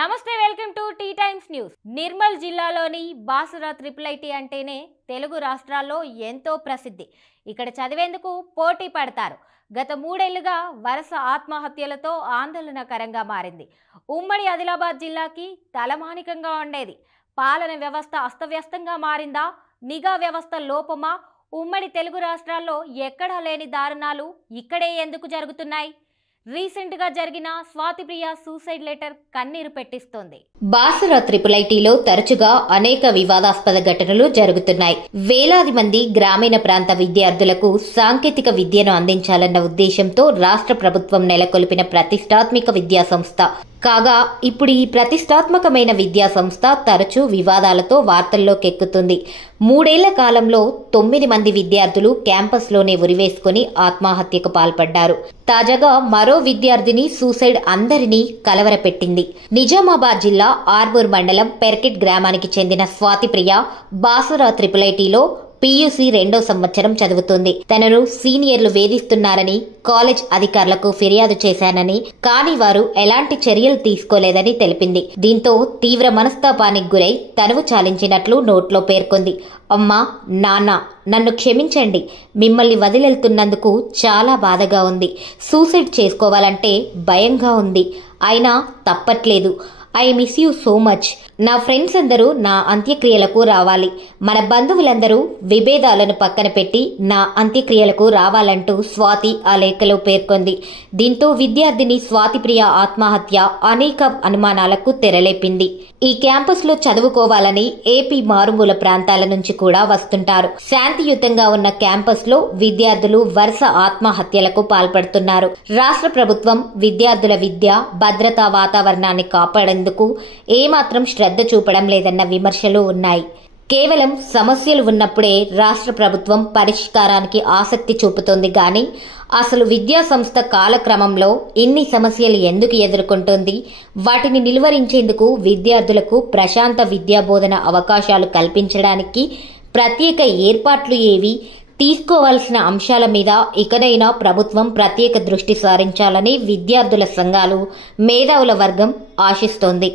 నమస్తే, welcome to T Times News. Nirmal జిల్లాలోని Basara IIIT అంటేనే తెలుగు రాష్ట్రాల్లో ఎంతో ప్రసిద్ధి. ఇక్కడ చదివేందుకు పోటీ పడతారు. గత 3 ఏళ్లుగా వరుస ఆత్మహత్యలతో ఆందోళనకరంగా మారింది. ఉమ్మడి ఆదిలాబాద్ జిల్లాకి తలమానికంగా ఉండేది. పాలన వ్యవస్థ అస్తవ్యస్తంగా మారిందా? నిఘా వ్యవస్థ లోపమా? ఉమ్మడి తెలుగు రాష్ట్రాల్లో ఎక్కడా లేని దారుణాలు ఇక్కడే ఎందుకు జరుగుతున్నాయి? రీసెంట్ గా జరిగిన స్వాతిప్రియ సూసైడ్ లెటర్ కన్నీరు పెట్టిస్తోంది. బాసురా IIITలో తరచుగా అనేక వివాదాస్పద ఘటనలు జరుగుతున్నాయి. వేలాది మంది గ్రామీణ ప్రాంత విద్యార్థులకు సాంకేతిక విద్యను అందించాలన్న ఉద్దేశంతో రాష్ట్ర ప్రభుత్వం నెలకొల్పిన ప్రతిష్టాత్మక విద్యా సంస్థ. కాగా ఇప్పుడు ఈ ప్రతిష్టాత్మకమైన విద్యా సంస్థ తరచూ వివాదాలతో వార్తల్లోకెక్కుతుంది. 3 ఏళ్ల కాలంలో 9 మంది విద్యార్థులు క్యాంపస్లోనే ఉరివేసుకుని ఆత్మహత్యకు పాల్పడ్డారు. తాజాగా మరో విద్యార్థిని సూసైడ్ అందరినీ కలవరపెట్టింది. నిజామాబాద్ జిల్లా ఆర్మూర్ మండలం పెర్కిట్ గ్రామానికి చెందిన స్వాతిప్రియ బాసురా IIITలో PUC 2వ సంవత్సరం చదువుతుంది. తనను సీనియర్లు వేధిస్తున్నారని కాలేజ్ అధికారులకు ఫిర్యాదు చేశానని, కానీ వారు ఎలాంటి చర్యలు తీసుకోలేదని తెలిపింది. దీంతో తీవ్ర మనస్తాపానికి గురై తనువు చాలించినట్లు నోట్లో పేర్కొంది. అమ్మా, నాన్న, నన్ను క్షమించండి. మిమ్మల్ని వదిలేళ్తున్నందుకు చాలా బాధగా ఉంది. సూసైడ్ చేసుకోవాలంటే భయంగా ఉంది. అయినా తప్పట్లేదు. I miss you so much. నా ఫ్రెండ్స్ అందరూ నా అంత్యక్రియలకు రావాలి. మన బంధువులందరూ విభేదాలను పక్కన పెట్టి నా అంత్యక్రియలకు రావాలంటూ స్వాతి ఆ లేఖలో పేర్కొంది. దీంతో విద్యార్థిని స్వాతిప్రియ ఆత్మహత్య అనేక అనుమానాలకు తెరలేపింది. ఈ క్యాంపస్లో చదువుకోవాలని ఏపీ మారుమూల ప్రాంతాల నుంచి కూడా వస్తుంటారు. శాంతియుతంగా ఉన్న క్యాంపస్లో విద్యార్థులు వరుస ఆత్మహత్యలకు పాల్పడుతున్నారు. రాష్ట్ర ప్రభుత్వం విద్యార్థుల విద్య, భద్రతా వాతావరణాన్ని కాపాడేందుకు ఏమాత్రం శ్రద్ధ చూపడం లేదన్న విమర్శలు ఉన్నాయి. కేవలం సమస్యలు ఉన్నప్పుడే రాష్ట్ర ప్రభుత్వం పరిష్కారానికి ఆసక్తి చూపుతోంది గాని అసలు విద్యా సంస్థ కాలక్రమంలో ఇన్ని సమస్యలు ఎందుకు ఎదుర్కొంటోంది? వాటిని నిలువరించేందుకు విద్యార్థులకు ప్రశాంత విద్యా బోధన అవకాశాలు కల్పించడానికి ప్రత్యేక ఏర్పాట్లు ఏవి? తీసుకోవాల్సిన అంశాల మీద ఇకనైనా ప్రభుత్వం ప్రత్యేక దృష్టి సారించాలని విద్యార్థుల సంఘాలు, మేధావుల వర్గం ఆశిస్తోంది.